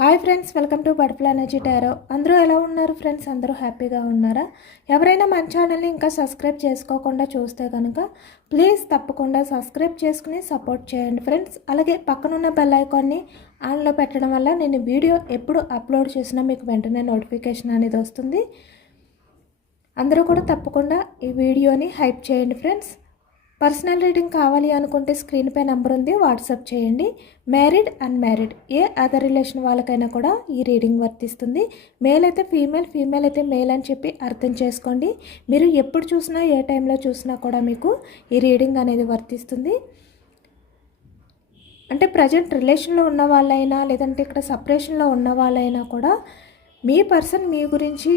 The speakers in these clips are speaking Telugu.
Hi friends welcome to butterfly energy tarot. అందరూ ఎలా ఉన్నారు ఫ్రెండ్స్? అందరూ హ్యాపీగా ఉన్నారా? ఎవరైనా మన ఛానల్ని ఇంకా సబ్స్క్రైబ్ చేసుకోకుండా చూస్తే కనుక ప్లీజ్ తప్పకుండా సబ్స్క్రైబ్ చేసుకుని సపోర్ట్ చేయండి ఫ్రెండ్స్. అలాగే పక్కనున్న బెల్ ఐకాన్ని ఆన్లో పెట్టడం వల్ల నేను వీడియో ఎప్పుడు అప్లోడ్ చేసినా మీకు వెంటనే నోటిఫికేషన్ అనేది వస్తుంది. అందరూ కూడా తప్పకుండా ఈ వీడియోని హైప్ చేయండి ఫ్రెండ్స్. పర్సనల్ రీడింగ్ కావాలి అనుకుంటే స్క్రీన్ పై నెంబర్ ఉంది వాట్సాప్ చేయండి. Married unmarried. ఏ అదర్ రిలేషన్ వాళ్ళకైనా కూడా ఈ రీడింగ్ వర్తిస్తుంది. మేల్ అయితే ఫీమేల్ ఫీమేల్ అయితే మేల్ అని చెప్పి అర్థం చేసుకోండి. మీరు ఎప్పుడు చూసినా ఏ టైంలో చూసినా కూడా మీకు ఈ రీడింగ్ అనేది వర్తిస్తుంది. అంటే ప్రజెంట్ రిలేషన్లో ఉన్న వాళ్ళైనా లేదంటే ఇక్కడ సపరేషన్లో ఉన్న వాళ్ళైనా కూడా మీ పర్సన్ మీ గురించి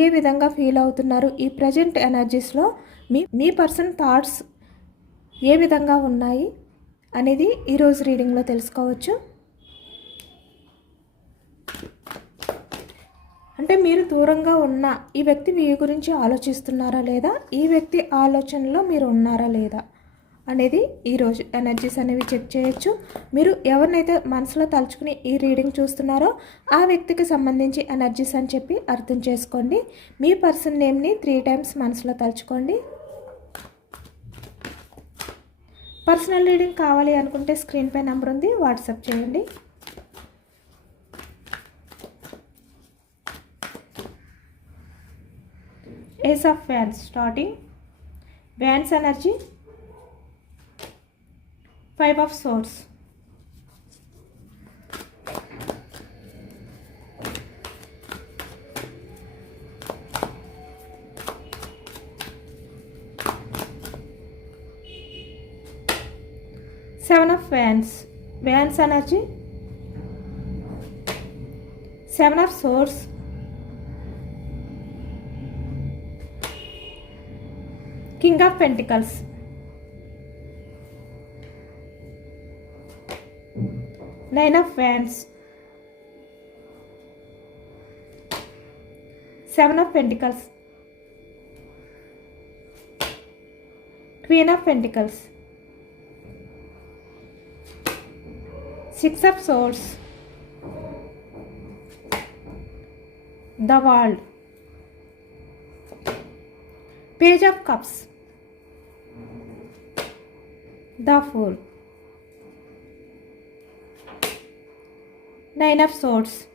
ఏ విధంగా ఫీల్ అవుతున్నారు ఈ ప్రజెంట్ ఎనర్జీస్లో మీ మీ పర్సన్ థాట్స్ ఏ విధంగా ఉన్నాయి అనేది ఈరోజు రీడింగ్లో తెలుసుకోవచ్చు. అంటే మీరు దూరంగా ఉన్న ఈ వ్యక్తి మీ గురించి ఆలోచిస్తున్నారా లేదా? ఈ వ్యక్తి ఆలోచనలో మీరు ఉన్నారా లేదా? అనేది ఈరోజు ఎనర్జీస్ అనేవి చెక్ చేయొచ్చు. మీరు ఎవరినైతే మనసులో తలుచుకుని ఈ రీడింగ్ చూస్తున్నారో ఆ వ్యక్తికి సంబంధించి ఎనర్జీస్ అని చెప్పి అర్థం చేసుకోండి. మీ పర్సన్ నేమ్ని త్రీ టైమ్స్ మనసులో తలుచుకోండి. పర్సనల్ రీడింగ్ కావాలి అనుకుంటే స్క్రీన్ పై నెంబర్ ఉంది వాట్సాప్ చేయండి. Ace of wands starting wands energy five of swords wands energy seven of swords king of pentacles nine of wands seven of pentacles queen of pentacles Six of Swords, the World, Page of Cups, the Fool, Nine of Swords,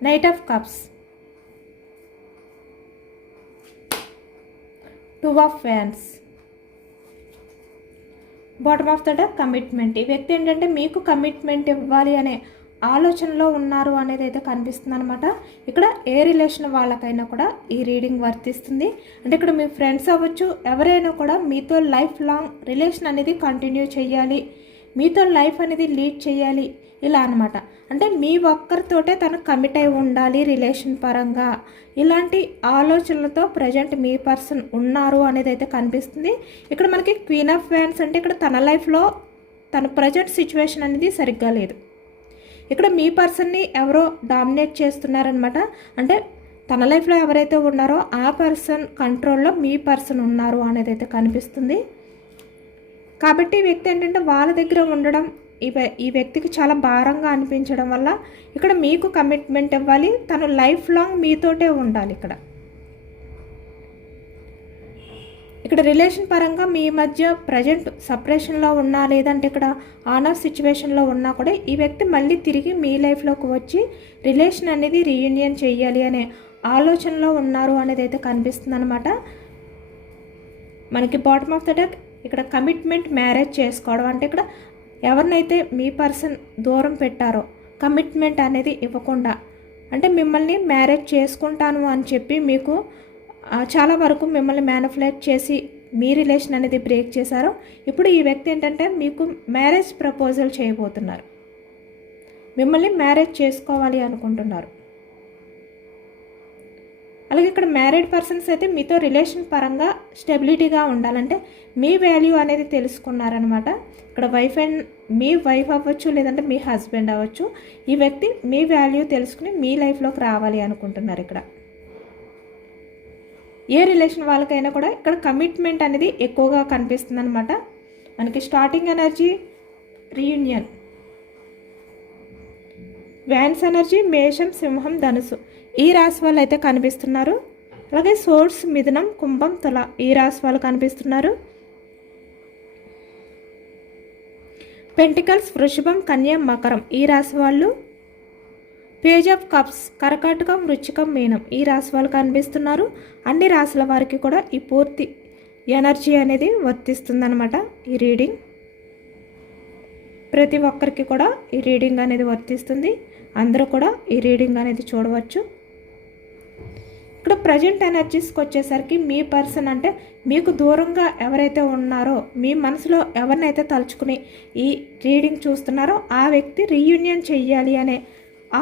Knight of Cups, Two of Wands. Bottom of the deck commitment ఈ వ్యక్తి ఏంటంటే మీకు కమిట్మెంట్ ఇవ్వాలి అనే ఆలోచనలో ఉన్నారు అనేది అయితే కనిపిస్తుంది అనమాట ఇక్కడ ఏ రిలేషన్ వాళ్ళకైనా కూడా ఈ రీడింగ్ వర్తిస్తుంది. అంటే ఇక్కడ మీ ఫ్రెండ్స్ అవ్వచ్చు ఎవరైనా కూడా మీతో లైఫ్ లాంగ్ రిలేషన్ అనేది కంటిన్యూ చేయాలి. మీతో లైఫ్ అనేది లీడ్ చేయాలి ఇలా అనమాట అంటే మీ ఒక్కరితోటే తను కమిట్ అయి ఉండాలి రిలేషన్ పరంగా. ఇలాంటి ఆలోచనలతో ప్రజెంట్ మీ పర్సన్ ఉన్నారు అనేది అయితే కనిపిస్తుంది. ఇక్కడ మనకి క్వీన్ ఆఫ్ వ్యాన్స్ అంటే ఇక్కడ తన లైఫ్లో తన ప్రజెంట్ సిచ్యువేషన్ అనేది సరిగ్గా లేదు. ఇక్కడ మీ పర్సన్ని ఎవరో డామినేట్ చేస్తున్నారనమాట అంటే తన లైఫ్లో ఎవరైతే ఉన్నారో ఆ పర్సన్ కంట్రోల్లో మీ పర్సన్ ఉన్నారు అనేది అయితే కనిపిస్తుంది. కాబట్టి ఈ వ్యక్తి ఏంటంటే వాళ్ళ దగ్గర ఉండడం ఈ ఈ వ్యక్తికి చాలా భారంగా అనిపించడం వల్ల ఇక్కడ మీకు కమిట్మెంట్ ఇవ్వాలి. తను లైఫ్ లాంగ్ మీతోటే ఉండాలి ఇక్కడ. ఇక్కడ రిలేషన్ పరంగా మీ మధ్య ప్రజెంట్ సపరేషన్లో ఉన్నా లేదంటే ఇక్కడ ఆన్ ఆఫ్ సిచ్యువేషన్లో ఉన్నా కూడా ఈ వ్యక్తి మళ్ళీ తిరిగి మీ లైఫ్లోకి వచ్చి రిలేషన్ అనేది రీయూనియన్ చేయాలి అనే ఆలోచనలో ఉన్నారు అనేది అయితే కనిపిస్తుంది అనమాట మనకి బాటమ్ ఆఫ్ ద డెక్ ఇక్కడ కమిట్మెంట్ మ్యారేజ్ చేసుకోవడం అంటే ఇక్కడ ఎవరినైతే మీ పర్సన్ దూరం పెట్టారో కమిట్మెంట్ అనేది ఇవ్వకుండా అంటే మిమ్మల్ని మ్యారేజ్ చేసుకుంటాను అని చెప్పి మీకు చాలా వరకు మిమ్మల్ని మ్యానుఫ్లేట్ చేసి మీ రిలేషన్ అనేది బ్రేక్ చేశారు. ఇప్పుడు ఈ వ్యక్తి ఏంటంటే మీకు మ్యారేజ్ ప్రపోజల్ చేయబోతున్నారు. మిమ్మల్ని మ్యారేజ్ చేసుకోవాలి అనుకుంటున్నారు. అలాగే ఇక్కడ మ్యారీడ్ పర్సన్స్ అయితే మీతో రిలేషన్ పరంగా స్టెబిలిటీగా ఉండాలంటే మీ వాల్యూ అనేది తెలుసుకున్నారనమాట ఇక్కడ వైఫ్ అండ్ మీ వైఫ్ అవ్వచ్చు లేదంటే మీ హస్బెండ్ అవ్వచ్చు ఈ వ్యక్తి మీ వాల్యూ తెలుసుకుని మీ లైఫ్లోకి రావాలి అనుకుంటున్నారు ఇక్కడ. ఏ రిలేషన్ వాళ్ళకైనా కూడా ఇక్కడ కమిట్మెంట్ అనేది ఎక్కువగా కనిపిస్తుంది అనమాట మనకి starting energy reunion wands energy మేషం సింహం ధనుసు. ఈ రాశి వాళ్ళు అయితే కనిపిస్తున్నారు. అలాగే సోర్స్ మిథునం కుంభం తుల ఈ రాశి వాళ్ళు కనిపిస్తున్నారు. పెంటికల్స్ వృషభం కన్యం మకరం ఈ రాశి వాళ్ళు. పేజ్ ఆఫ్ కప్స్ కరకాటకం వృచ్చికం మీనం ఈ రాశి వాళ్ళు కనిపిస్తున్నారు. అన్ని రాశుల వారికి కూడా ఈ పూర్తి ఎనర్జీ అనేది వర్తిస్తుందనమాట ఈ రీడింగ్. ప్రతి ఒక్కరికి కూడా ఈ రీడింగ్ అనేది వర్తిస్తుంది. అందరూ కూడా ఈ రీడింగ్ అనేది చూడవచ్చు. ఇక్కడ ప్రజెంట్ ఎనర్జీస్కి వచ్చేసరికి మీ పర్సన్ అంటే మీకు దూరంగా ఎవరైతే ఉన్నారో మీ మనసులో ఎవరినైతే తలుచుకుని ఈ రీడింగ్ చూస్తున్నారో ఆ వ్యక్తి రీయూనియన్ చెయ్యాలి అనే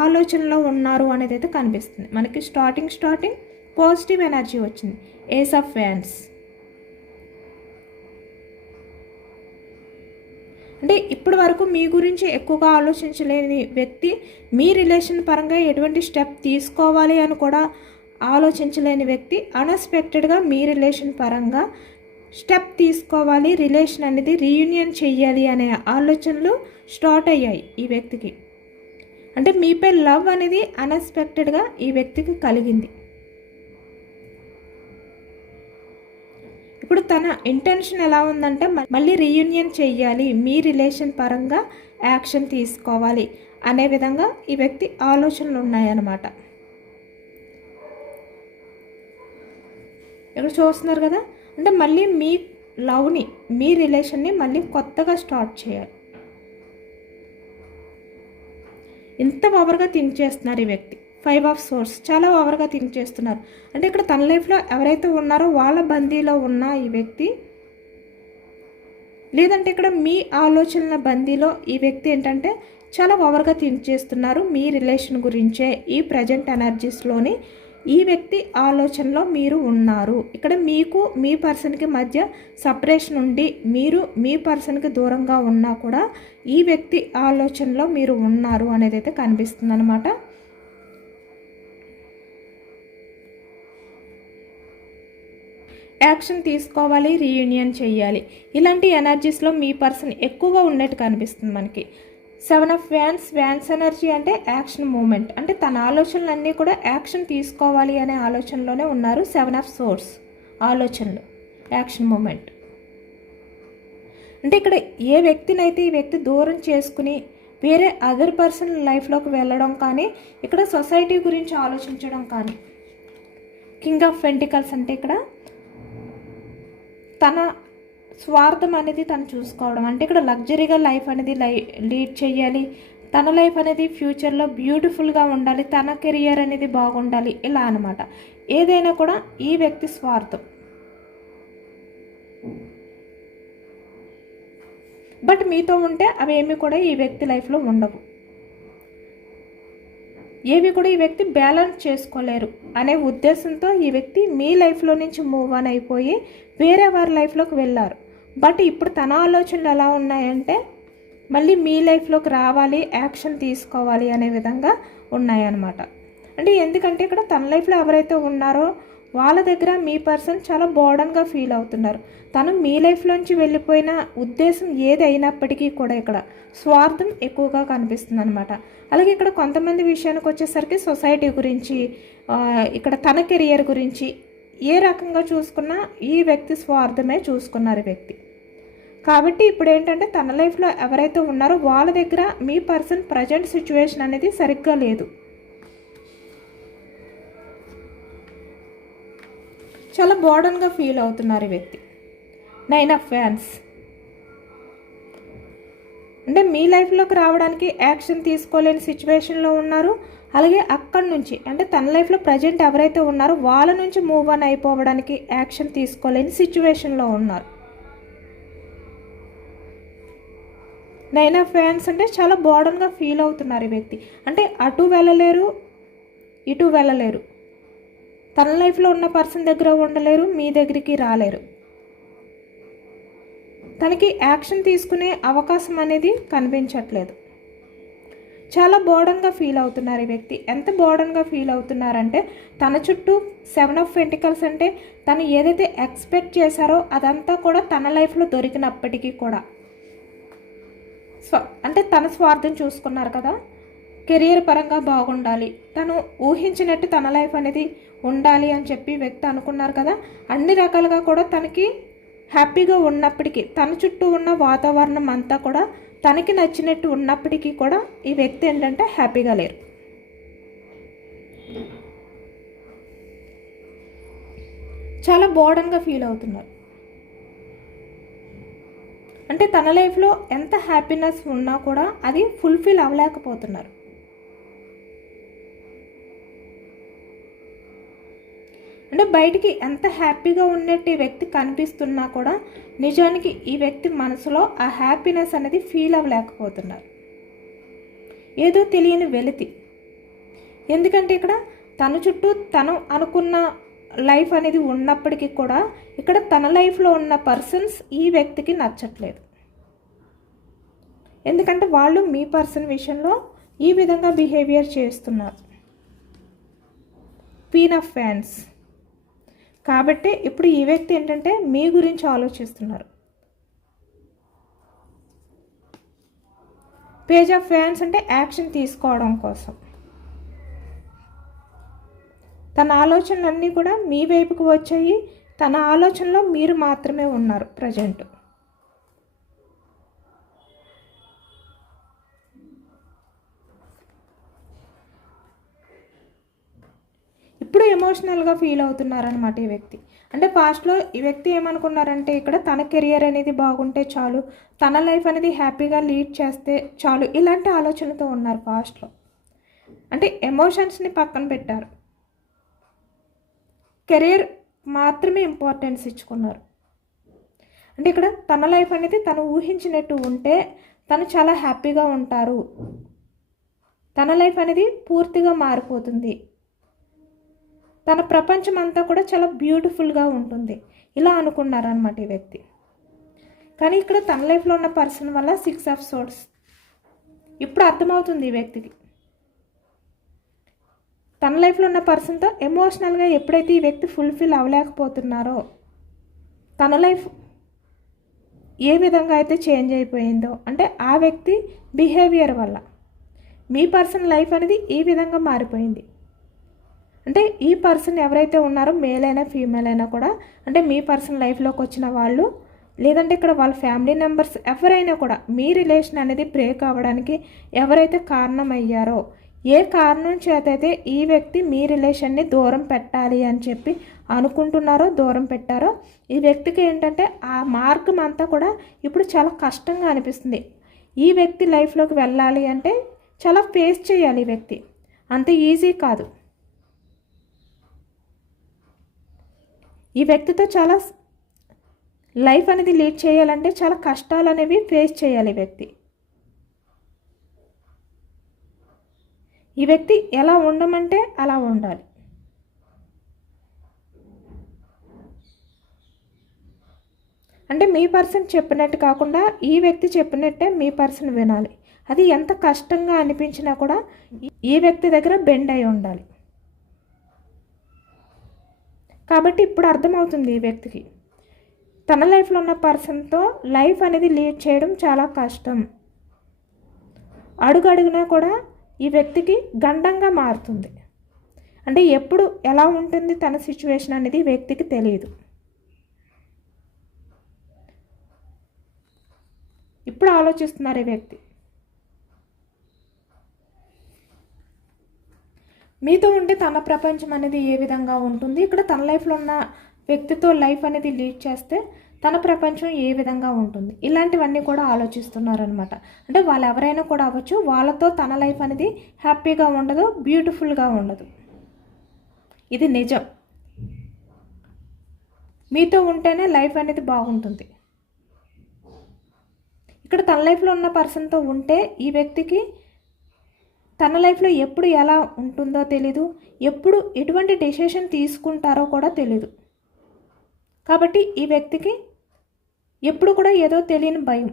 ఆలోచనలో ఉన్నారు అనేది అయితే కనిపిస్తుంది. మనకి స్టార్టింగ్ స్టార్టింగ్ పాజిటివ్ ఎనర్జీ వచ్చింది. ఏస్ ఆఫ్ ఫ్యాన్స్ అంటే ఇప్పటి వరకు మీ గురించి ఎక్కువగా ఆలోచించలేని వ్యక్తి మీ రిలేషన్ పరంగా ఎటువంటి స్టెప్ తీసుకోవాలి అని కూడా ఆలోచించలేని వ్యక్తి అన్ఎక్స్పెక్టెడ్గా మీ రిలేషన్ పరంగా స్టెప్ తీసుకోవాలి రిలేషన్ అనేది రీయూనియన్ చేయాలి అనే ఆలోచనలు స్టార్ట్ అయ్యాయి ఈ వ్యక్తికి. అంటే మీపై లవ్ అనేది అన్ఎక్స్పెక్టెడ్గా ఈ వ్యక్తికి కలిగింది. ఇప్పుడు తన ఇంటెన్షన్ ఎలా ఉందంటే మళ్ళీ రీయూనియన్ చేయాలి మీ రిలేషన్ పరంగా యాక్షన్ తీసుకోవాలి అనే విధంగా ఈ వ్యక్తి ఆలోచనలు ఉన్నాయన్నమాట. ఇక్కడ చూస్తున్నారు కదా? అంటే మళ్ళీ మీ లవ్ని మీ రిలేషన్ని మళ్ళీ కొత్తగా స్టార్ట్ చేయాలి. ఇంత ఓవర్గా థింక్ చేస్తున్నారు ఈ వ్యక్తి. ఫైవ్ ఆఫ్ సోర్స్ చాలా ఓవర్గా థింక్ చేస్తున్నారు. అంటే ఇక్కడ తన లైఫ్లో ఎవరైతే ఉన్నారో వాళ్ళ బందీలో ఉన్న ఈ వ్యక్తి లేదంటే ఇక్కడ మీ ఆలోచనల బందీలో ఈ వ్యక్తి ఏంటంటే చాలా ఓవర్గా థింక్ చేస్తున్నారు మీ రిలేషన్ గురించే ఈ ప్రజెంట్ ఎనర్జీస్లోని ఈ వ్యక్తి ఆలోచనలో మీరు ఉన్నారు. ఇక్కడ మీకు మీ పర్సన్కి మధ్య సపరేషన్ ఉండి మీరు మీ పర్సన్కి దూరంగా ఉన్నా కూడా ఈ వ్యక్తి ఆలోచనలో మీరు ఉన్నారు అనేది అయితే కనిపిస్తుంది అనమాట యాక్షన్ తీసుకోవాలి రీయూనియన్ చేయాలి. ఇలాంటి ఎనర్జీస్లో మీ పర్సన్ ఎక్కువగా ఉన్నట్టు కనిపిస్తుంది మనకి. Seven of wands wands energy అంటే యాక్షన్ మూమెంట్. అంటే తన ఆలోచనలన్నీ కూడా యాక్షన్ తీసుకోవాలి అనే ఆలోచనలోనే ఉన్నారు సెవెన్ ఆఫ్ సోర్స్ ఆలోచనలు యాక్షన్ మూమెంట్. అంటే ఇక్కడ ఏ వ్యక్తినైతే ఈ వ్యక్తి దూరం చేసుకుని వేరే అదర్ పర్సన్ లైఫ్లోకి వెళ్ళడం కానీ ఇక్కడ సొసైటీ గురించి ఆలోచించడం కానీ కింగ్ ఆఫ్ వెంటికల్స్ అంటే ఇక్కడ తన స్వార్థం అనేది తను చూసుకోవడం. అంటే ఇక్కడ లగ్జరీగా లైఫ్ అనేది లై లీడ్ చేయాలి. తన లైఫ్ అనేది ఫ్యూచర్లో బ్యూటిఫుల్గా ఉండాలి. తన కెరియర్ అనేది బాగుండాలి. ఇలా అనమాట ఏదైనా కూడా ఈ వ్యక్తి స్వార్థం. బట్ మీతో ఉంటే అవి ఏమి కూడా ఈ వ్యక్తి లైఫ్లో ఉండవు. ఏవి కూడా ఈ వ్యక్తి బ్యాలెన్స్ చేసుకోలేరు అనే ఉద్దేశంతో ఈ వ్యక్తి మీ లైఫ్లో నుంచి మూవ్ ఆన్ అయిపోయి వేరే వారి లైఫ్లోకి వెళ్ళారు. బట్ ఇప్పుడు తన ఆలోచనలు ఎలా ఉన్నాయంటే మళ్ళీ మీ లైఫ్లోకి రావాలి యాక్షన్ తీసుకోవాలి అనే విధంగా ఉన్నాయన్నమాట. అంటే ఎందుకంటే ఇక్కడ తన లైఫ్లో ఎవరైతే ఉన్నారో వాళ్ళ దగ్గర మీ పర్సన్ చాలా బోర్డన్గా ఫీల్ అవుతున్నారు. తను మీ లైఫ్లోంచి వెళ్ళిపోయిన ఉద్దేశం ఏది అయినప్పటికీ కూడా ఇక్కడ స్వార్థం ఎక్కువగా కనిపిస్తుంది అనమాట అలాగే ఇక్కడ కొంతమంది విషయానికి వచ్చేసరికి సొసైటీ గురించి ఇక్కడ తన కెరియర్ గురించి ఏ రకంగా చూసుకున్నా ఈ వ్యక్తి స్వార్థమే చూసుకున్నారు వ్యక్తి. కాబట్టి ఇప్పుడు ఏంటంటే తన లైఫ్లో ఎవరైతే ఉన్నారో వాళ్ళ దగ్గర మీ పర్సన్ ప్రజెంట్ సిచ్యువేషన్ అనేది సరిగ్గా లేదు. చాలా బోర్డన్గా ఫీల్ అవుతున్నారు ఈ వ్యక్తి. నైన్ ఆఫ్ ఫ్యాన్స్ అంటే మీ లైఫ్లోకి రావడానికి యాక్షన్ తీసుకోలేని సిచ్యువేషన్లో ఉన్నారు. అలాగే అక్కడి నుంచి అంటే తన లైఫ్లో ప్రజెంట్ ఎవరైతే ఉన్నారో వాళ్ళ నుంచి మూవ్ ఆన్ అయిపోవడానికి యాక్షన్ తీసుకోలేని సిచ్యువేషన్లో ఉన్నారు. నైన్ ఆఫ్ ఫ్యాన్స్ అంటే చాలా బోర్డన్గా ఫీల్ అవుతున్నారు ఈ వ్యక్తి. అంటే అటు వెళ్ళలేరు ఇటు వెళ్ళలేరు. తన లైఫ్లో ఉన్న పర్సన్ దగ్గర ఉండలేరు మీ దగ్గరికి రాలేరు. తనకి యాక్షన్ తీసుకునే అవకాశం అనేది కనిపించట్లేదు. చాలా బోర్డన్గా ఫీల్ అవుతున్నారు ఈ వ్యక్తి. ఎంత బోర్డన్గా ఫీల్ అవుతున్నారంటే తన చుట్టూ సెవెన్ ఆఫ్ వెంటికల్స్ అంటే తను ఏదైతే ఎక్స్పెక్ట్ చేశారో అదంతా కూడా తన లైఫ్లో దొరికినప్పటికీ కూడా. స్వ అంటే తన స్వార్థం చూసుకున్నారు కదా? కెరియర్ పరంగా బాగుండాలి. తను ఊహించినట్టు తన లైఫ్ అనేది ఉండాలి అని చెప్పి వ్యక్తి అనుకున్నారు కదా? అన్ని రకాలుగా కూడా తనకి హ్యాపీగా ఉన్నప్పటికీ తన చుట్టూ ఉన్న వాతావరణం అంతా కూడా తనకి నచ్చినట్టు ఉన్నప్పటికీ కూడా ఈ వ్యక్తి ఏంటంటే హ్యాపీగా లేరు. చాలా బోర్డన్గా ఫీల్ అవుతున్నారు. అంటే తన లైఫ్లో ఎంత హ్యాపీనెస్ ఉన్నా కూడా అది ఫుల్ఫిల్ అవ్వలేకపోతున్నారు. అంటే బయటికి ఎంత హ్యాపీగా ఉన్నట్టు ఈ వ్యక్తి కనిపిస్తున్నా కూడా నిజానికి ఈ వ్యక్తి మనసులో ఆ హ్యాపీనెస్ అనేది ఫీల్ అవ్వలేకపోతున్నారు. ఏదో తెలియని వెలితి. ఎందుకంటే ఇక్కడ తన చుట్టూ తను అనుకున్న లైఫ్ అనేది ఉన్నప్పటికీ కూడా ఇక్కడ తన లైఫ్లో ఉన్న పర్సన్స్ ఈ వ్యక్తికి నచ్చట్లేదు. ఎందుకంటే వాళ్ళు మీ పర్సన్ విషయంలో ఈ విధంగా బిహేవియర్ చేస్తున్నారు. Queen of fans. కాబట్టి ఇప్పుడు ఈ వ్యక్తి ఏంటంటే మీ గురించి ఆలోచిస్తున్నారు. పేజ్ ఆఫ్ ఫ్యాన్స్ అంటే యాక్షన్ తీసుకోవడం కోసం. తన ఆలోచనలన్నీ కూడా మీ వైపుకు వచ్చాయి. తన ఆలోచనలో మీరు మాత్రమే ఉన్నారు ప్రజెంట్. ఇప్పుడు ఎమోషనల్గా ఫీల్ అవుతున్నారనమాట ఈ వ్యక్తి. అంటే పాస్ట్లో ఈ వ్యక్తి ఏమనుకున్నారంటే ఇక్కడ తన కెరియర్ అనేది బాగుంటే చాలు తన లైఫ్ అనేది హ్యాపీగా లీడ్ చేస్తే చాలు ఇలాంటి ఆలోచనతో ఉన్నారు పాస్ట్లో అంటే ఎమోషన్స్ని పక్కన పెట్టారు. కెరీర్ మాత్రమే ఇంపార్టెన్స్ ఇచ్చుకున్నారు. అంటే ఇక్కడ తన లైఫ్ అనేది తను ఊహించినట్టు ఉంటే తను చాలా హ్యాపీగా ఉంటారు. తన లైఫ్ అనేది పూర్తిగా మారిపోతుంది. తన ప్రపంచం అంతా కూడా చాలా బ్యూటిఫుల్గా ఉంటుంది. ఇలా అనుకున్నారనమాట ఈ వ్యక్తి. కానీ ఇక్కడ తన లైఫ్లో ఉన్న పర్సన్ వల్ల సిక్స్ ఆఫ్ సోర్స్ ఇప్పుడు అర్థమవుతుంది ఈ వ్యక్తికి. తన లైఫ్లో ఉన్న పర్సన్తో ఎమోషనల్గా ఎప్పుడైతే ఈ వ్యక్తి ఫుల్ఫిల్ అవ్వలేకపోతున్నారో తన లైఫ్ ఏ విధంగా అయితే చేంజ్ అయిపోయిందో అంటే ఆ వ్యక్తి బిహేవియర్ వల్ల మీ పర్సన్ లైఫ్ అనేది ఈ విధంగా మారిపోయింది. అంటే ఈ పర్సన్ ఎవరైతే ఉన్నారో మేల్ అయినా ఫీమేల్ అయినా కూడా అంటే మీ పర్సన్ లైఫ్లోకి వచ్చిన వాళ్ళు లేదంటే ఇక్కడ వాళ్ళ ఫ్యామిలీ మెంబర్స్ ఎవరైనా కూడా మీ రిలేషన్ అనేది బ్రేక్ అవ్వడానికి ఎవరైతే కారణం అయ్యారో ఏ కారణం చేతైతే ఈ వ్యక్తి మీ రిలేషన్ని దూరం పెట్టాలి అని చెప్పి అనుకుంటున్నారో దూరం పెట్టారో ఈ వ్యక్తికి ఏంటంటే ఆ మార్గం అంతా కూడా ఇప్పుడు చాలా కష్టంగా అనిపిస్తుంది. ఈ వ్యక్తి లైఫ్లోకి వెళ్ళాలి అంటే చాలా ఫేస్ చేయాలి ఈ వ్యక్తి. అంత ఈజీ కాదు. ఈ వ్యక్తితో చాలా లైఫ్ అనేది లీడ్ చేయాలంటే చాలా కష్టాలు అనేవి ఫేస్ చేయాలి ఈ వ్యక్తి. ఈ వ్యక్తి ఎలా ఉండమంటే అలా ఉండాలి. అంటే మీ పర్సన్ చెప్పినట్టు కాకుండా ఈ వ్యక్తి చెప్పినట్టే మీ పర్సన్ వినాలి. అది ఎంత కష్టంగా అనిపించినా కూడా ఈ వ్యక్తి దగ్గర బెండ్ అయి ఉండాలి. కాబట్టి ఇప్పుడు అర్థమవుతుంది ఈ వ్యక్తికి. తన లైఫ్లో ఉన్న పర్సన్తో లైఫ్ అనేది లీడ్ చేయడం చాలా కష్టం. అడుగు అడుగునా కూడా ఈ వ్యక్తికి గండంగా మారుతుంది. అంటే ఎప్పుడు ఎలా ఉంటుంది తన సిచ్యువేషన్ అనేది వ్యక్తికి తెలియదు ఇప్పుడు ఆలోచిస్తున్నారు ఈ వ్యక్తి. మీతో ఉంటే తన ప్రపంచం అనేది ఏ విధంగా ఉంటుంది? ఇక్కడ తన లైఫ్లో ఉన్న వ్యక్తితో లైఫ్ అనేది లీడ్ చేస్తే తన ప్రపంచం ఏ విధంగా ఉంటుంది? ఇలాంటివన్నీ కూడా ఆలోచిస్తున్నారనమాట అంటే వాళ్ళు ఎవరైనా కూడా అవ్వచ్చు వాళ్ళతో తన లైఫ్ అనేది హ్యాపీగా ఉండదు బ్యూటిఫుల్గా ఉండదు. ఇది నిజం. మీతో ఉంటేనే లైఫ్ అనేది బాగుంటుంది. ఇక్కడ తన లైఫ్లో ఉన్న పర్సన్తో ఉంటే ఈ వ్యక్తికి తన లైఫ్లో ఎప్పుడు ఎలా ఉంటుందో తెలీదు ఎప్పుడు ఎటువంటి డెసిషన్ తీసుకుంటారో కూడా తెలీదు. కాబట్టి ఈ వ్యక్తికి ఎప్పుడు కూడా ఏదో తెలియని భయం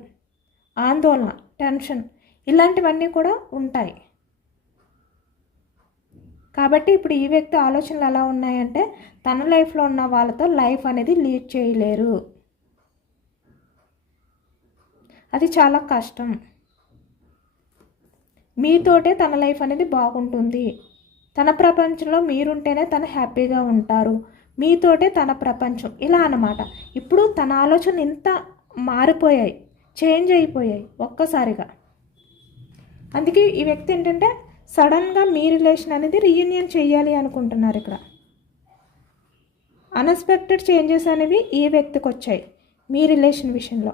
ఆందోళన టెన్షన్ ఇలాంటివన్నీ కూడా ఉంటాయి. కాబట్టి ఇప్పుడు ఈ వ్యక్తి ఆలోచనలు ఎలా ఉన్నాయంటే తన లైఫ్లో ఉన్న వాళ్ళతో లైఫ్ అనేది లీడ్ చేయలేరు. అది చాలా కష్టం. మీతోటే తన లైఫ్ అనేది బాగుంటుంది. తన ప్రపంచంలో మీరుంటేనే తను హ్యాపీగా ఉంటారు. మీతోటే తన ప్రపంచం. ఇలా అన్నమాట. ఇప్పుడు తన ఆలోచన ఇంత మారిపోయాయి. చేంజ్ అయిపోయాయి ఒక్కసారిగా. అందుకే ఈ వ్యక్తి ఏంటంటే సడన్గా మీ రిలేషన్ అనేది రీయూనియన్ చేయాలి అనుకుంటున్నారు ఇక్కడ. అన్ఎక్స్పెక్టెడ్ చేంజెస్ అనేవి ఈ వ్యక్తికి వచ్చాయి మీ రిలేషన్ విషయంలో.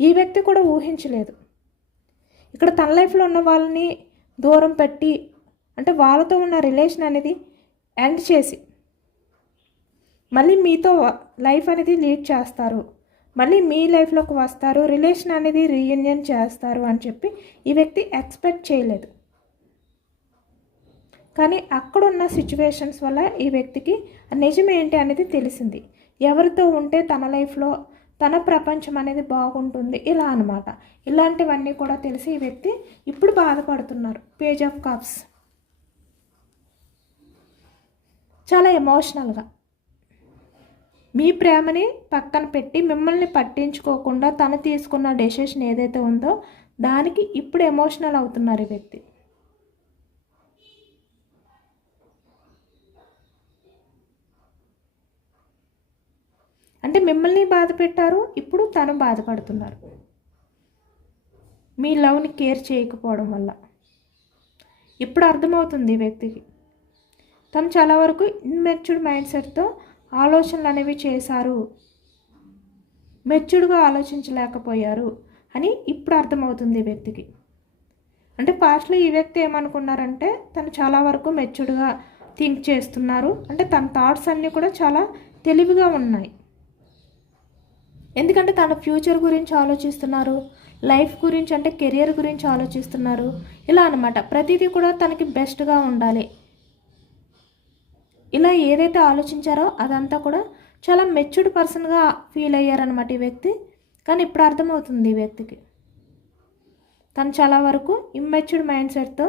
ఈ వ్యక్తి కూడా ఊహించలేదు. ఇక్కడ తన లైఫ్లో ఉన్న వాళ్ళని దూరం పెట్టి అంటే వాళ్ళతో ఉన్న రిలేషన్ అనేది ఎండ్ చేసి మళ్ళీ మీతో లైఫ్ అనేది లీడ్ చేస్తారు. మళ్ళీ మీ లైఫ్లోకి వస్తారు. రిలేషన్ అనేది రీయూనియన్ చేస్తారు అని చెప్పి ఈ వ్యక్తి ఎక్స్పెక్ట్ చేయలేదు. కానీ అక్కడున్న సిచ్యువేషన్స్ వల్ల ఈ వ్యక్తికి నిజం ఏంటి అనేది తెలిసింది. ఎవరితో ఉంటే తన లైఫ్లో తన ప్రపంచం అనేది బాగుంటుంది. ఇలా అనమాట ఇలాంటివన్నీ కూడా తెలిసి ఈ వ్యక్తి ఇప్పుడు బాధపడుతున్నారు. పేజ్ ఆఫ్ కప్స్ చాలా ఎమోషనల్గా మీ ప్రేమని పక్కన పెట్టి మిమ్మల్ని పట్టించుకోకుండా తను తీసుకున్న డెసిషన్ ఏదైతే ఉందో దానికి ఇప్పుడు ఎమోషనల్ అవుతున్నారు ఈ వ్యక్తి. అంటే మిమ్మల్ని బాధ పెట్టారు ఇప్పుడు తను బాధపడుతున్నారు. మీ లవ్ని కేర్ చేయకపోవడం వల్ల. ఇప్పుడు అర్థమవుతుంది ఈ వ్యక్తికి. తను చాలా వరకు ఇన్మెచ్యూర్డ్ మైండ్ సెట్తో ఆలోచనలు అనేవి చేశారు. మెచ్యూర్డ్గా ఆలోచించలేకపోయారు అని ఇప్పుడు అర్థమవుతుంది ఈ వ్యక్తికి. అంటే పాస్ట్లో ఈ వ్యక్తి ఏమనుకున్నారంటే తను చాలా వరకు మెచ్యూర్డ్గా థింక్ చేస్తున్నారు. అంటే తన థాట్స్ అన్నీ కూడా చాలా తెలివిగా ఉన్నాయి. ఎందుకంటే తన ఫ్యూచర్ గురించి ఆలోచిస్తున్నారు లైఫ్ గురించి అంటే కెరియర్ గురించి ఆలోచిస్తున్నారు. ఇలా అనమాట ప్రతిదీ కూడా తనకి బెస్ట్గా ఉండాలి. ఇలా ఏదైతే ఆలోచించారో అదంతా కూడా చాలా మెచ్యూర్డ్ పర్సన్గా ఫీల్ అయ్యారనమాట ఈ వ్యక్తి. కానీ ఇప్పుడు అర్థమవుతుంది ఈ వ్యక్తికి. తను చాలా వరకు ఇమ్మెచ్యూర్డ్ మైండ్ సెట్తో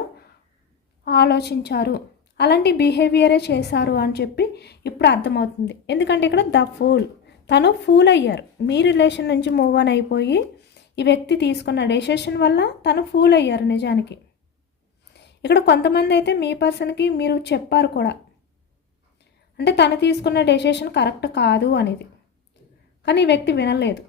ఆలోచించారు. అలాంటి బిహేవియరే చేశారు అని చెప్పి ఇప్పుడు అర్థమవుతుంది. ఎందుకంటే ఇక్కడ ద ఫూల్. తను ఫూల్ అయ్యారు. మీ రిలేషన్ నుంచి మూవ్ ఆన్ అయిపోయి ఈ వ్యక్తి తీసుకున్న డెసిషన్ వల్ల తను ఫూల్ అయ్యారు నిజానికి. ఇక్కడ కొంతమంది అయితే మీ పర్సన్కి మీరు చెప్పారు కూడా. అంటే తను తీసుకున్న డెసిషన్ కరెక్ట్ కాదు అనేది. కానీ ఈ వ్యక్తి వినలేదు.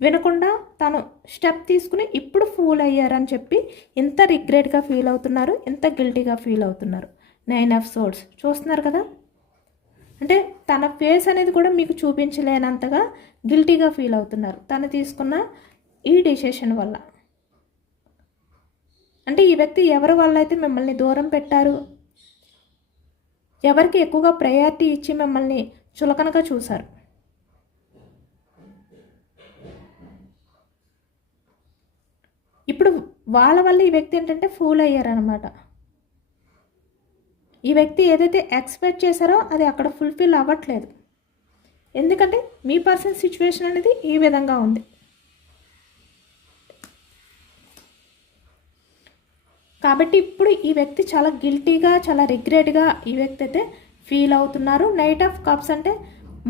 వినకుండా తను స్టెప్ తీసుకుని ఇప్పుడు ఫూల్ అయ్యారని చెప్పి ఇంత రిగ్రెట్గా ఫీల్ అవుతున్నారు ఇంత గిల్టీగా ఫీల్ అవుతున్నారు. నైన్ ఆఫ్ సోర్స్ చూస్తున్నారు కదా? అంటే తన ఫేస్ అనేది కూడా మీకు చూపించలేనంతగా గిల్టీగా ఫీల్ అవుతున్నారు. తను తీసుకున్న ఈ డిసిషన్ వల్ల. అంటే ఈ వ్యక్తి ఎవరి వల్ల అయితే మిమ్మల్ని దూరం పెట్టారు? ఎవరికి ఎక్కువగా ప్రయారిటీ ఇచ్చి మిమ్మల్ని చులకనగా చూశారు? ఇప్పుడు వాళ్ళ వల్ల ఈ వ్యక్తి ఏంటంటే ఫూల్ అయ్యారనమాట ఈ వ్యక్తి ఏదైతే ఎక్స్పెక్ట్ చేశారో అది అక్కడ ఫుల్ఫిల్ అవ్వట్లేదు. ఎందుకంటే మీ పర్సన్ సిచ్యువేషన్ అనేది ఈ విధంగా ఉంది. కాబట్టి ఇప్పుడు ఈ వ్యక్తి చాలా గిల్టీగా చాలా రిగ్రెట్గా ఈ వ్యక్తి అయితే ఫీల్ అవుతున్నారు. నైట్ ఆఫ్ కప్స్ అంటే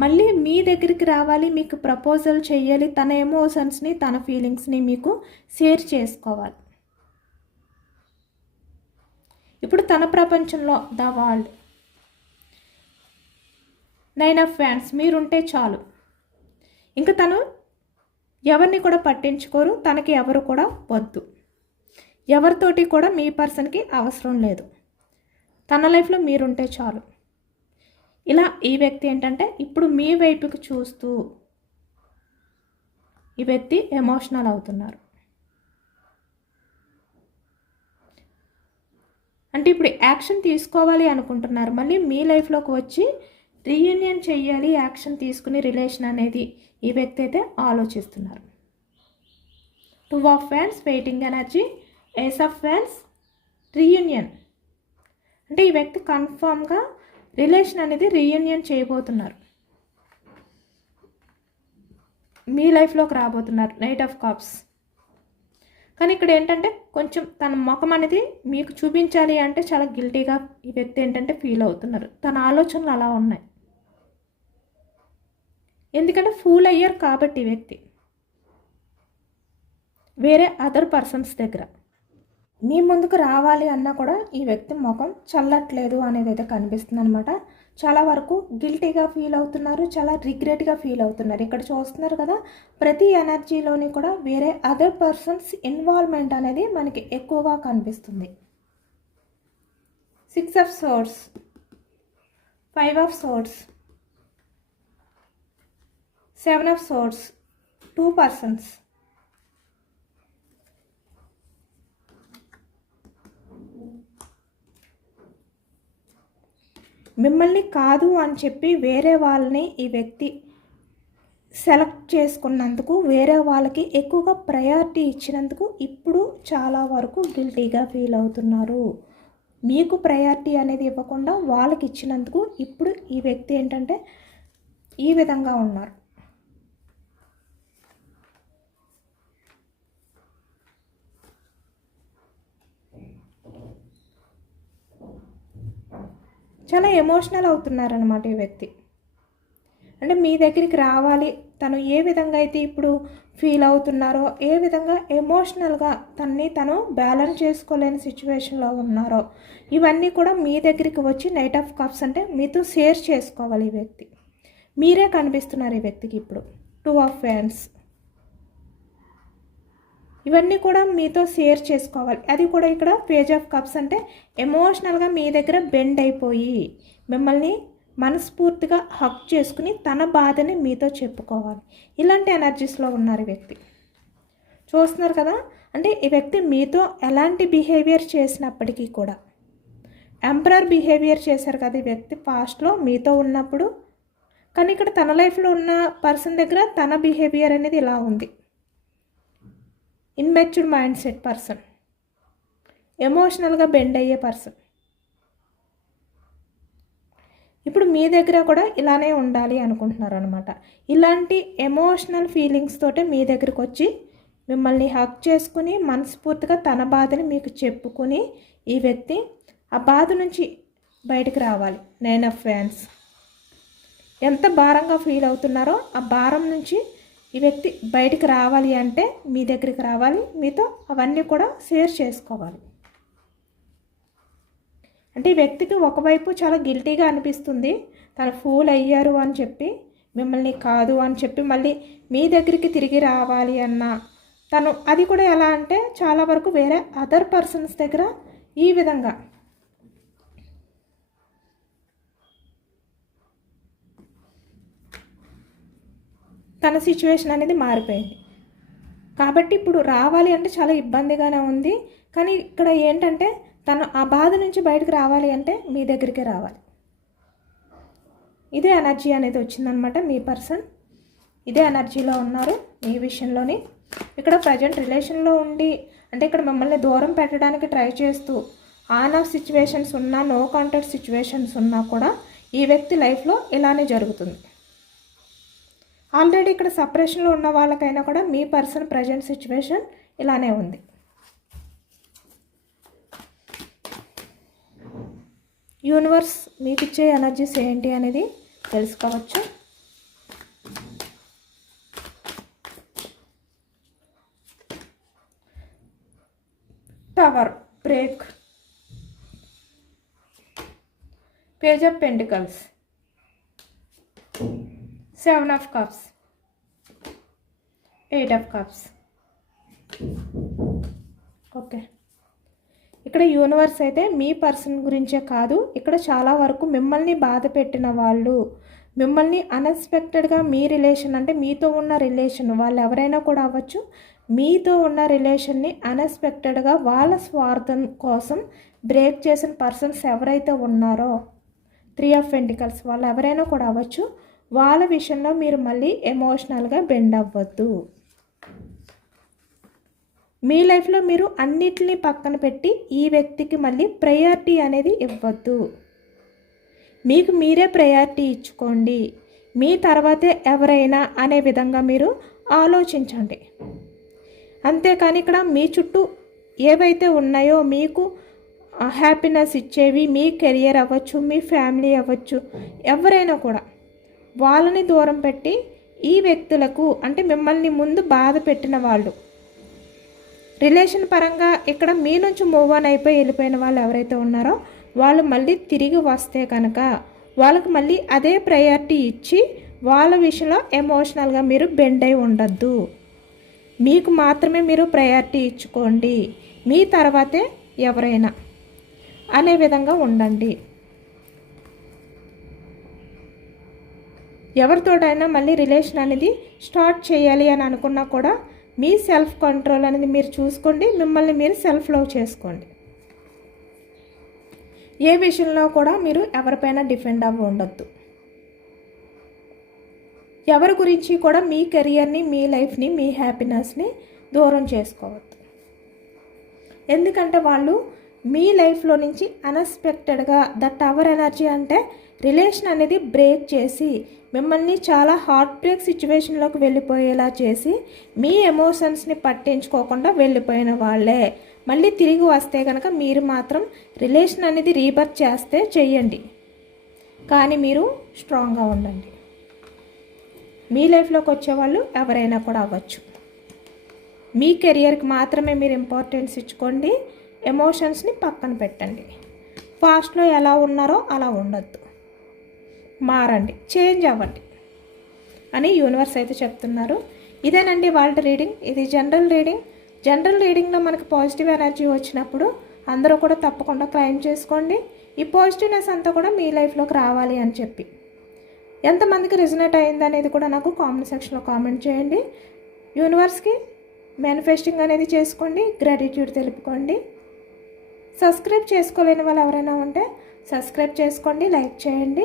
మళ్ళీ మీ దగ్గరికి రావాలి మీకు ప్రపోజల్ చేయాలి తన ఎమోషన్స్ని తన ఫీలింగ్స్ని మీకు షేర్ చేసుకోవాలి. ఇప్పుడు తన ప్రపంచంలో the world. Nine of fans మీరుంటే చాలు. ఇంకా తను ఎవరిని కూడా పట్టించుకోరు తనకి ఎవరు కూడా వద్దు. ఎవరితోటి కూడా మీ పర్సన్కి అవసరం లేదు. తన లైఫ్లో మీరుంటే చాలు. ఇలా ఈ వ్యక్తి ఏంటంటే ఇప్పుడు మీ వైపుకి చూస్తూ ఈ వ్యక్తి ఎమోషనల్ అవుతున్నారు. అంటే ఇప్పుడు యాక్షన్ తీసుకోవాలి అనుకుంటున్నారు. మళ్ళీ మీ లైఫ్లోకి వచ్చి రీయూనియన్ చేయాలి యాక్షన్ తీసుకుని రిలేషన్ అనేది ఈ వ్యక్తి అయితే ఆలోచిస్తున్నారు. Two of fans waiting energy ace of fans reunion అంటే ఈ వ్యక్తి కన్ఫామ్గా రిలేషన్ అనేది రీయూనియన్ చేయబోతున్నారు. మీ లైఫ్లోకి రాబోతున్నారు. నైట్ ఆఫ్ కాప్స్ కానీ ఇక్కడ ఏంటంటే కొంచెం తన ముఖం అనేది మీకు చూపించాలి అంటే చాలా గిల్టీగా ఈ వ్యక్తి ఏంటంటే ఫీల్ అవుతున్నారు. తన ఆలోచనలు అలా ఉన్నాయి. ఎందుకంటే ఫూల్ అయ్యారు కాబట్టి ఈ వ్యక్తి. వేరే అదర్ పర్సన్స్ దగ్గర. మీ ముందుకు రావాలి అన్నా కూడా ఈ వ్యక్తి ముఖం చల్లట్లేదు అనేది అయితే కనిపిస్తుంది అనమాట చాలా వరకు గిల్టీగా ఫీల్ అవుతున్నారు చాలా రిగ్రెట్గా ఫీల్ అవుతున్నారు. ఇక్కడ చూస్తున్నారు కదా ప్రతి ఎనర్జీలోని కూడా వేరే అదర్ పర్సన్స్ ఇన్వాల్వ్మెంట్ అనేది మనకి ఎక్కువగా కనిపిస్తుంది. Six of source five of source seven of source two persons మిమ్మల్ని కాదు అని చెప్పి వేరే వాళ్ళని ఈ వ్యక్తి సెలెక్ట్ చేసుకున్నందుకు వేరే వాళ్ళకి ఎక్కువగా ప్రయారిటీ ఇచ్చినందుకు ఇప్పుడు చాలా వరకు గిల్టీగా ఫీల్ అవుతున్నారు. మీకు ప్రయారిటీ అనేది ఇవ్వకుండా వాళ్ళకి ఇచ్చినందుకు ఇప్పుడు ఈ వ్యక్తి ఏంటంటే ఈ విధంగా ఉన్నారు. చాలా ఎమోషనల్ అవుతున్నారనమాట ఈ వ్యక్తి. అంటే మీ దగ్గరికి రావాలి తను ఏ విధంగా అయితే ఇప్పుడు ఫీల్ అవుతున్నారో ఏ విధంగా ఎమోషనల్గా తన్ని తను బ్యాలెన్స్ చేసుకోలేని సిచ్యువేషన్లో ఉన్నారో ఇవన్నీ కూడా మీ దగ్గరికి వచ్చి నైట్ ఆఫ్ కప్స్ అంటే మీతో షేర్ చేసుకోవాలి ఈ వ్యక్తి. మీరే కనిపిస్తున్నారు ఈ వ్యక్తికి ఇప్పుడు. Two of fans. ఇవన్నీ కూడా మీతో షేర్ చేసుకోవాలి. అది కూడా ఇక్కడ పేజ్ ఆఫ్ కప్స్ అంటే ఎమోషనల్గా మీ దగ్గర బెండ్ అయిపోయి మిమ్మల్ని మనస్ఫూర్తిగా హక్ చేసుకుని తన బాధని మీతో చెప్పుకోవాలి. ఇలాంటి ఎనర్జీస్లో ఉన్నారు వ్యక్తి. చూస్తున్నారు కదా? అంటే ఈ వ్యక్తి మీతో ఎలాంటి బిహేవియర్ చేసినప్పటికీ కూడా ఎంపరర్ బిహేవియర్ చేశారు కదా ఈ వ్యక్తి పాస్ట్లో మీతో ఉన్నప్పుడు. కానీ ఇక్కడ తన లైఫ్లో ఉన్న పర్సన్ దగ్గర తన బిహేవియర్ అనేది ఇలా ఉంది. ఇన్మెచ్యూర్ మైండ్ సెట్ పర్సన్ ఎమోషనల్గా బెండ్ అయ్యే పర్సన్ ఇప్పుడు మీ దగ్గర కూడా ఇలానే ఉండాలి అనుకుంటున్నారు అనమాట ఇలాంటి ఎమోషనల్ ఫీలింగ్స్ తోటే మీ దగ్గరికి వచ్చి మిమ్మల్ని హక్ చేసుకుని మనస్ఫూర్తిగా తన బాధని మీకు చెప్పుకొని ఈ వ్యక్తి ఆ బాధ నుంచి బయటకు రావాలి. నైన్ ఆఫ్ ఫ్యాన్స్ ఎంత భారంగా ఫీల్ అవుతున్నారో ఆ భారం నుంచి ఈ వ్యక్తి బయటికి రావాలి అంటే మీ దగ్గరికి రావాలి. మీతో అవన్నీ కూడా షేర్ చేసుకోవాలి. అంటే ఈ వ్యక్తికి ఒకవైపు చాలా గిల్టీగా అనిపిస్తుంది. తను ఫూల్ అయ్యారు అని చెప్పి మిమ్మల్ని కాదు అని చెప్పి మళ్ళీ మీ దగ్గరికి తిరిగి రావాలి అన్న తను అది కూడా ఎలా అంటే చాలా వరకు వేరే అదర్ పర్సన్స్ దగ్గర ఈ విధంగా తన సిచ్యువేషన్ అనేది మారిపోయింది. కాబట్టి ఇప్పుడు రావాలి అంటే చాలా ఇబ్బందిగానే ఉంది. కానీ ఇక్కడ ఏంటంటే తను ఆ బాధ నుంచి బయటకు రావాలి అంటే మీ దగ్గరికి రావాలి. ఇదే ఎనర్జీ అనేది వచ్చిందనమాట మీ పర్సన్ ఇదే ఎనర్జీలో ఉన్నారు మీ విషయంలోని. ఇక్కడ ప్రజెంట్ రిలేషన్లో ఉండి అంటే ఇక్కడ మిమ్మల్ని దూరం పెట్టడానికి ట్రై చేస్తూ ఆన్ ఆఫ్ సిచ్యువేషన్స్ ఉన్నా నో కాంటాక్ట్ సిచ్యువేషన్స్ ఉన్నా కూడా ఈ వ్యక్తి లైఫ్లో ఇలానే జరుగుతుంది. ఆల్రెడీ ఇక్కడ సపరేషన్లో ఉన్న వాళ్ళకైనా కూడా మీ పర్సన్ ప్రజెంట్ సిచ్యువేషన్ ఇలానే ఉంది. యూనివర్స్ మీకు ఇచ్చే ఎనర్జీస్ ఏంటి అనేది తెలుసుకోవచ్చు. Tower break page of pentacles seven of cups eight of cups okay ఇక్కడ యూనివర్స్ అయితే మీ పర్సన్ గురించే కాదు. ఇక్కడ చాలా వరకు మిమ్మల్ని బాధ పెట్టిన వాళ్ళు మిమ్మల్ని అన్ఎక్స్పెక్టెడ్గా మీ రిలేషన్ అంటే మీతో ఉన్న రిలేషన్ వాళ్ళు ఎవరైనా కూడా అవ్వచ్చు. మీతో ఉన్న రిలేషన్ని అన్ఎక్స్పెక్టెడ్గా వాళ్ళ స్వార్థం కోసం బ్రేక్ చేసిన పర్సన్స్ ఎవరైతే ఉన్నారో త్రీ ఆఫ్ వెంటికల్స్ వాళ్ళు ఎవరైనా కూడా అవ్వచ్చు. వాళ్ళ విషయంలో మీరు మళ్ళీ ఎమోషనల్గా బెండ్ అవ్వద్దు. మీ లైఫ్లో మీరు అన్నిటిని పక్కన పెట్టి ఈ వ్యక్తికి మళ్ళీ ప్రయారిటీ అనేది ఇవ్వద్దు. మీకు మీరే ప్రయారిటీ ఇచ్చుకోండి. మీ తర్వాతే ఎవరైనా అనే విధంగా మీరు ఆలోచించండి. అంతేకాని ఇక్కడ మీ చుట్టూ ఏవైతే ఉన్నాయో మీకు హ్యాపీనెస్ ఇచ్చేవి మీ కెరియర్ అవ్వచ్చు మీ ఫ్యామిలీ అవ్వచ్చు ఎవరైనా కూడా వాళ్ళని దూరం పెట్టి ఈ వ్యక్తులకు అంటే మిమ్మల్ని ముందు బాధ పెట్టిన వాళ్ళు. రిలేషన్ పరంగా ఇక్కడ మీ నుంచి మూవ్ ఆన్ అయిపోయి వెళ్ళిపోయిన వాళ్ళు ఎవరైతే ఉన్నారో వాళ్ళు మళ్ళీ తిరిగి వస్తే కనుక వాళ్ళకి మళ్ళీ అదే ప్రయారిటీ ఇచ్చి వాళ్ళ విషయంలో ఎమోషనల్గా మీరు బెండ్ అయి ఉండద్దు. మీకు మాత్రమే మీరు ప్రయారిటీ ఇచ్చుకోండి. మీ తర్వాతే ఎవరైనా అనే విధంగా ఉండండి. ఎవరితోటైనా మళ్ళీ రిలేషన్ అనేది స్టార్ట్ చేయాలి అని అనుకున్నా కూడా మీ సెల్ఫ్ కంట్రోల్ అనేది మీరు చూసుకోండి మిమ్మల్ని మీరు సెల్ఫ్ లవ్ చేసుకోండి. ఏ విషయంలో కూడా మీరు ఎవరిపైన డిపెండ్ అవ్వ ఉండొద్దు. ఎవరి గురించి కూడా మీ కెరియర్ని మీ లైఫ్ని మీ హ్యాపీనెస్ని దూరం చేసుకోవద్దు. ఎందుకంటే వాళ్ళు మీ లైఫ్లో నుంచి అన్ఎక్స్పెక్టెడ్గా దట్ అవర్ ఎనర్జీ అంటే రిలేషన్ అనేది బ్రేక్ చేసి మిమ్మల్ని చాలా హార్ట్ బ్రేక్ సిచ్యువేషన్లోకి వెళ్ళిపోయేలా చేసి మీ ఎమోషన్స్ని పట్టించుకోకుండా వెళ్ళిపోయిన వాళ్ళే. మళ్ళీ తిరిగి వస్తే కనుక మీరు మాత్రం రిలేషన్ అనేది రీబర్త్ చేస్తే చెయ్యండి. కానీ మీరు స్ట్రాంగ్గా ఉండండి. మీ లైఫ్లోకి వచ్చేవాళ్ళు ఎవరైనా కూడా అవ్వచ్చు. మీ కెరియర్కి మాత్రమే మీరు ఇంపార్టెన్స్ ఇచ్చుకోండి. ఎమోషన్స్ని పక్కన పెట్టండి. ఫాస్ట్లో ఎలా ఉన్నారో అలా ఉండొద్దు. మారండి చేంజ్ అవ్వండి అని యూనివర్స్ అయితే చెప్తున్నారు. ఇదేనండి వాళ్ళ రీడింగ్ ఇది జనరల్ రీడింగ్ జనరల్ రీడింగ్లో మనకు పాజిటివ్ ఎనర్జీ వచ్చినప్పుడు అందరూ కూడా తప్పకుండా క్లైమ్ చేసుకోండి. ఈ పాజిటివ్నెస్ అంతా కూడా మీ లైఫ్లోకి రావాలి అని చెప్పి. ఎంతమందికి రిజనేట్ అయింది అనేది కూడా నాకు కామెంట్ సెక్షన్లో కామెంట్ చేయండి. యూనివర్స్కి మేనిఫెస్టింగ్ అనేది చేసుకోండి. గ్రాటిట్యూడ్ తెలుపుకోండి. సబ్స్క్రైబ్ చేసుకోలేని వాళ్ళు ఎవరైనా ఉంటే సబ్స్క్రైబ్ చేసుకోండి లైక్ చేయండి.